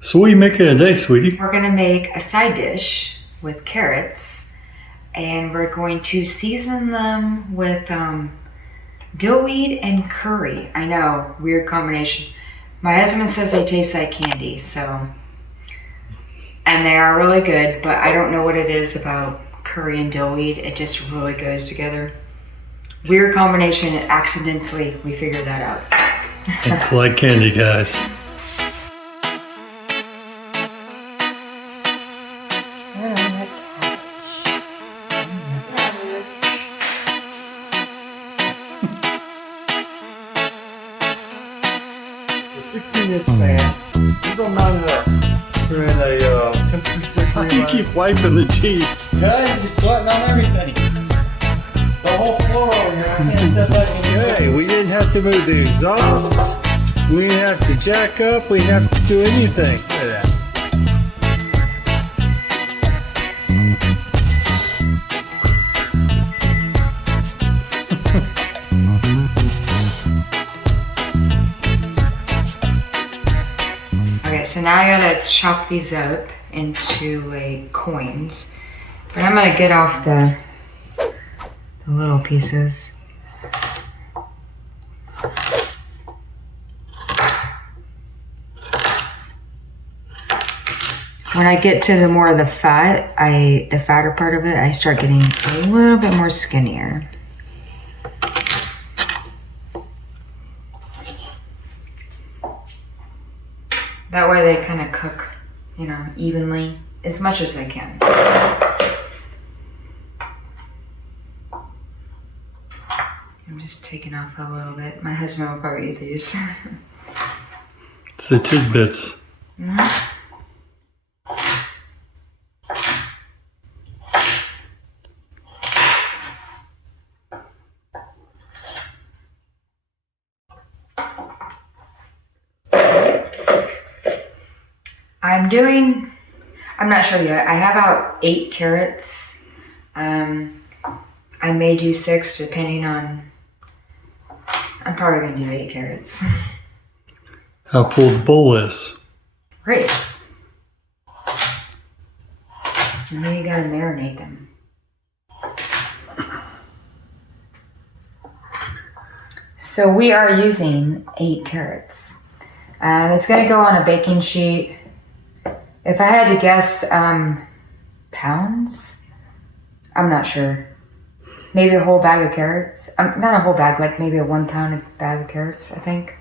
So what are you making today, sweetie? We're gonna make a side dish with carrots, and we're going to season them with dill weed and curry. I know, weird combination. My husband says they taste like candy, so, and they are really good, but I don't know what it is about curry and dill weed. It just really goes together. Weird combination, accidentally we figured that out. It's like candy, guys. It's a 16-inch fan. You don't mount it up. We're in a temperature switch relay. You keep wiping the Jeep. Yeah, you're just sweating on everything. The whole floor over here. I can't step back in. Hey, we didn't have to move the exhaust. We didn't have to jack up. We didn't have to do anything. Look at that. Okay, so now I gotta chop these up into like coins. But I'm gonna get off the little pieces. When I get to the more of the fat, the fatter part of it, I start getting a little bit more skinnier. That way they kind of cook, you know, evenly, as much as they can. I'm just taking off a little bit. My husband will probably eat these. It's the tidbits. Mm-hmm. I'm not sure yet. I have about 8 carrots. I may do 6 depending on, I'm probably gonna do 8 carrots. How full the bowl is. Great. And then you gotta marinate them. So we are using 8 carrots. It's gonna go on a baking sheet. If I had to guess, pounds? I'm not sure. Maybe a whole bag of carrots. Not a whole bag, like maybe a 1 pound bag of carrots, I think,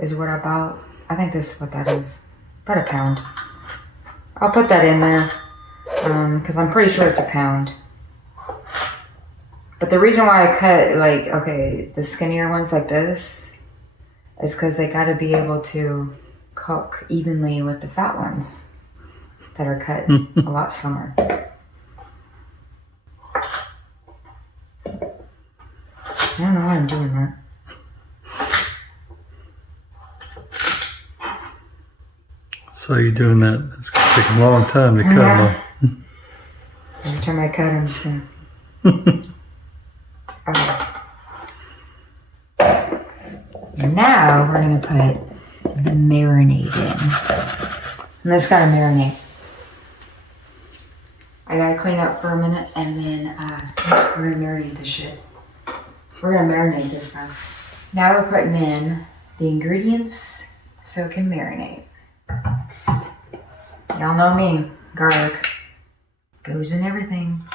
is what about. I think this is what that is. About a pound. I'll put that in there, because I'm pretty sure it's a pound. But the reason why I cut, like, okay, the skinnier ones like this is because they gotta be able to cook evenly with the fat ones that are cut a lot slimmer. I don't know why I'm doing that. So you're doing that. It's going to take a long time to cut them off. Every time I cut, I'm just gonna... Okay. Now we're gonna put the marinade in. And it's gotta marinate. I gotta clean up for a minute and then we're gonna marinate this shit. We're gonna marinate this stuff. Now we're putting in the ingredients so it can marinate. Y'all know me, garlic goes in everything.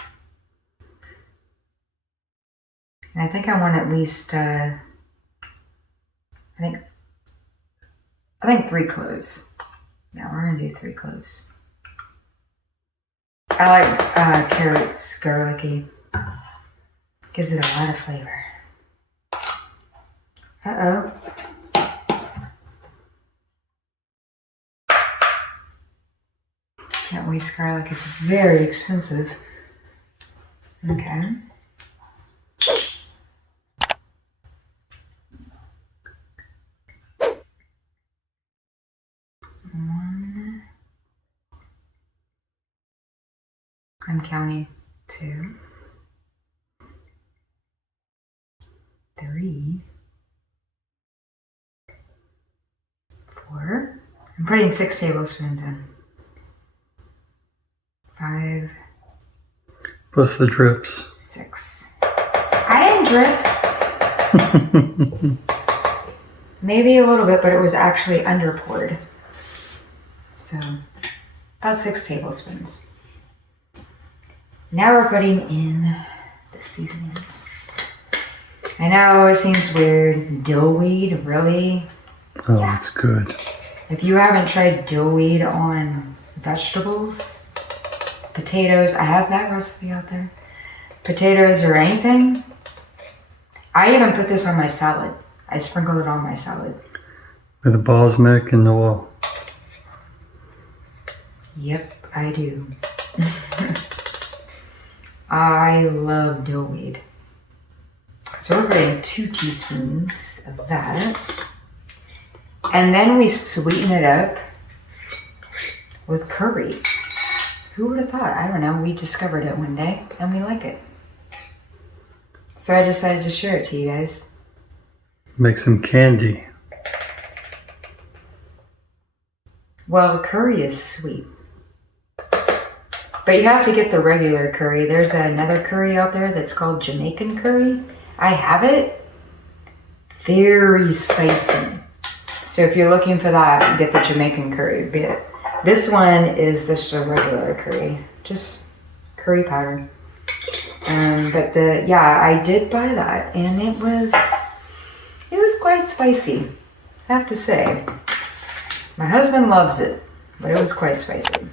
And I think I want at least, I think 3 cloves. Now we're gonna do 3 cloves. I like carrots, garlicky. Gives it a lot of flavor. Uh-oh. Can't waste garlic, it's very expensive. Okay. One. I'm counting 2, 3, 4. I'm putting 6 tablespoons in. 5, Plus the drips. 6. I didn't drip. Maybe a little bit, but it was actually under poured. So about 6 tablespoons. Now we're putting in the seasonings. I know it seems weird. Dill weed, really? Oh, it's good. If you haven't tried dill weed on vegetables, potatoes, I have that recipe out there. Potatoes or anything. I even put this on my salad. I sprinkle it on my salad. With the balsamic and the oil. Yep, I do. I love dill weed. So we're putting 2 teaspoons of that. And then we sweeten it up with curry. Who would have thought? I don't know. We discovered it one day and we like it. So I decided to share it to you guys. Make some candy. Well, curry is sweet. But you have to get the regular curry. There's another curry out there that's called Jamaican curry. I have it. Very spicy. So if you're looking for that, get the Jamaican curry. But this one is just a regular curry. Just curry powder. But I did buy that and it was quite spicy, I have to say. My husband loves it, but it was quite spicy.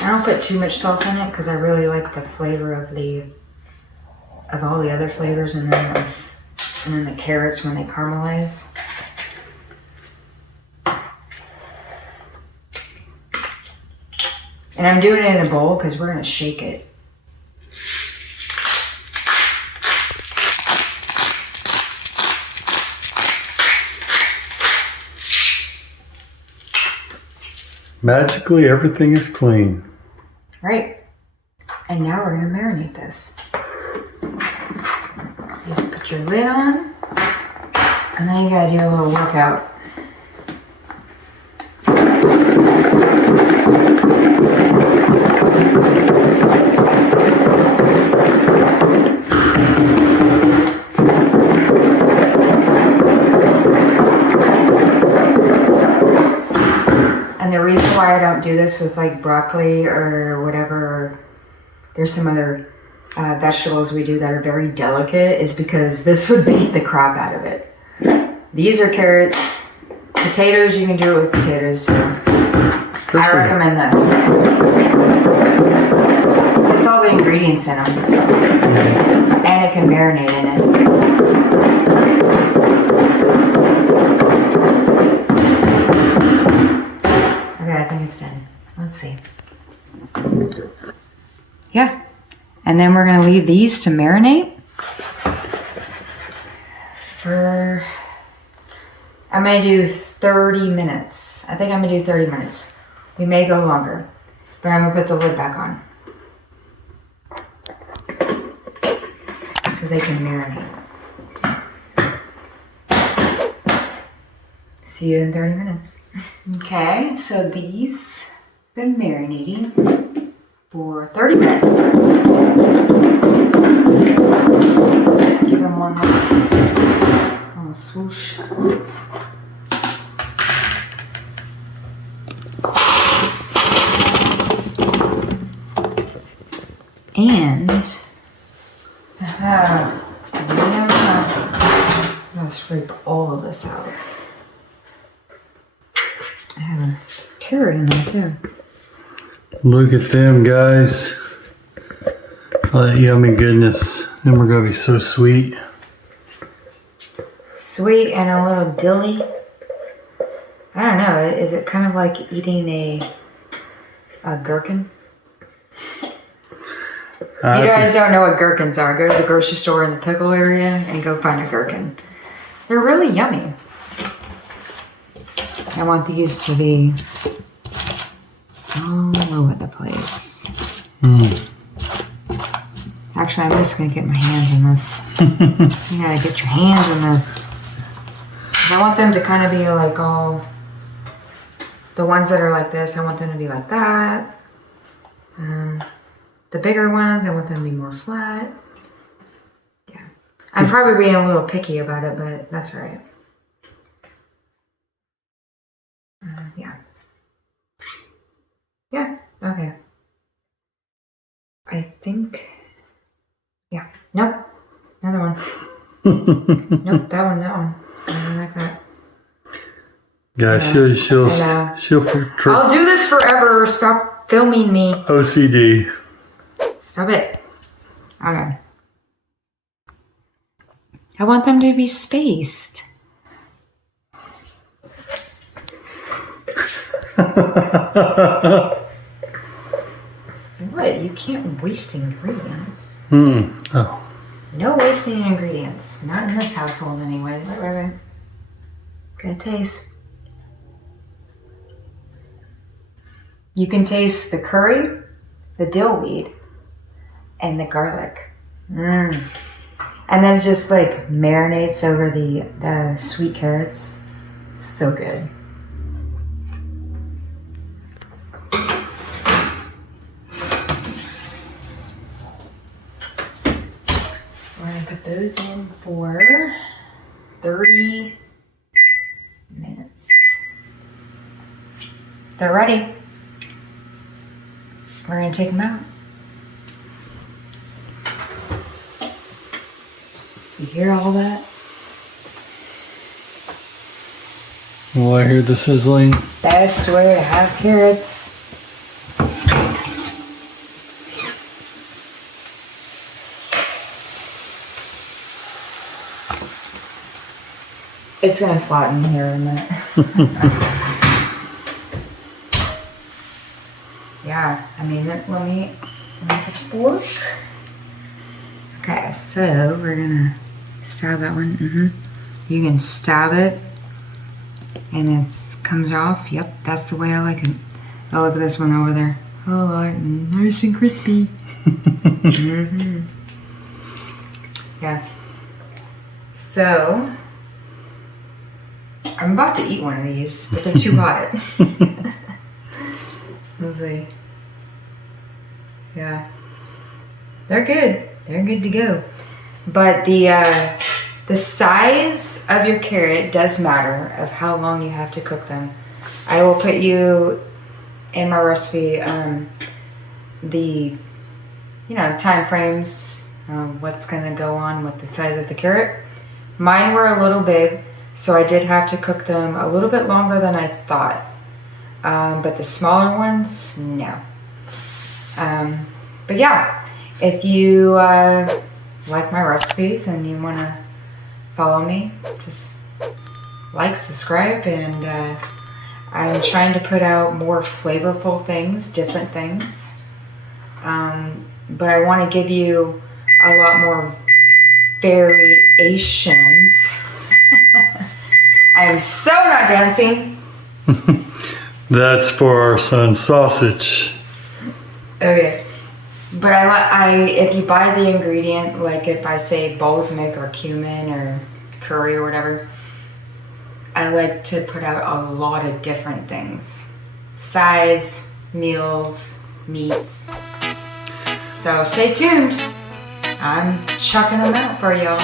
I don't put too much salt in it because I really like the flavor of all the other flavors, and then the carrots when they caramelize. And I'm doing it in a bowl because we're gonna shake it. Magically, everything is clean. Right. And now we're gonna marinate this. You just put your lid on, and then you gotta do a little workout. And the reason why I don't do this with like broccoli or whatever, there's some other vegetables we do that are very delicate, is because this would beat the crap out of it. These are carrots. Potatoes, you can do it with potatoes too. I recommend this. It's all the ingredients in them. And it can marinate in it. Okay, I think it's done. Let's see. Yeah. And then we're going to leave these to marinate for, I'm going to do 30 minutes. I think I'm going to do 30 minutes. We may go longer, but I'm going to put the lid back on so they can marinate. See you in 30 minutes. Okay, so these have been marinating for 30 minutes. Give them one little swoosh. And I'm gonna scrape all of this out. I have a carrot in there too. Look at them, guys. Oh, that yummy goodness. Then we're gonna be so sweet. Sweet and a little dilly. I don't know. Is it kind of like eating a gherkin? If you guys don't know what gherkins are, go to the grocery store in the pickle area and go find a gherkin. They're really yummy. I want these to be all over the place. Actually, I'm just gonna get my hands in this. You gotta get your hands in this. 'Cause I want them to kind of be like all, the ones that are like this, I want them to be like that. The bigger ones, I want them to be more flat. Yeah. I'm probably being a little picky about it, but that's all right. Yeah. Yeah, okay. I think, yeah. Nope. Another one. Nope, that one. I don't like that. Guys, she'll I'll do this forever. Stop filming me. OCD. Stop it. Okay. I want them to be spaced. What? You can't waste ingredients. Oh. No wasting ingredients. Not in this household anyways. Wait. Good taste. You can taste the curry, the dill weed, and the garlic. And then it just like marinates over the sweet carrots. So good. We're gonna put those in for 30 minutes. They're ready. We're gonna take them out. You hear all that? Well, I hear the sizzling. Best way to have carrots. It's gonna flatten here in a minute. Yeah, I mean, let me get a fork. Okay, so we're gonna stab that one. You can stab it and it comes off. Yep, that's the way I like it. Oh, look at this one over there. Oh, like nice and crispy. Yeah. So I'm about to eat one of these, but they're too hot. Let's see. Yeah. They're good. They're good to go. But the size of your carrot does matter of how long you have to cook them. I will put you in my recipe the time frames, what's gonna go on with the size of the carrot. Mine were a little big, so I did have to cook them a little bit longer than I thought. But the smaller ones, no. But yeah, if you like my recipes and you want to follow me, just like, subscribe, and I'm trying to put out more flavorful things, different things. But I want to give you a lot more variations. I am so not dancing. That's for our son's sausage. Okay. But I if you buy the ingredient, like if I say balsamic or cumin or curry or whatever, I like to put out a lot of different things. Sides, meals, meats. So stay tuned. I'm chucking them out for y'all.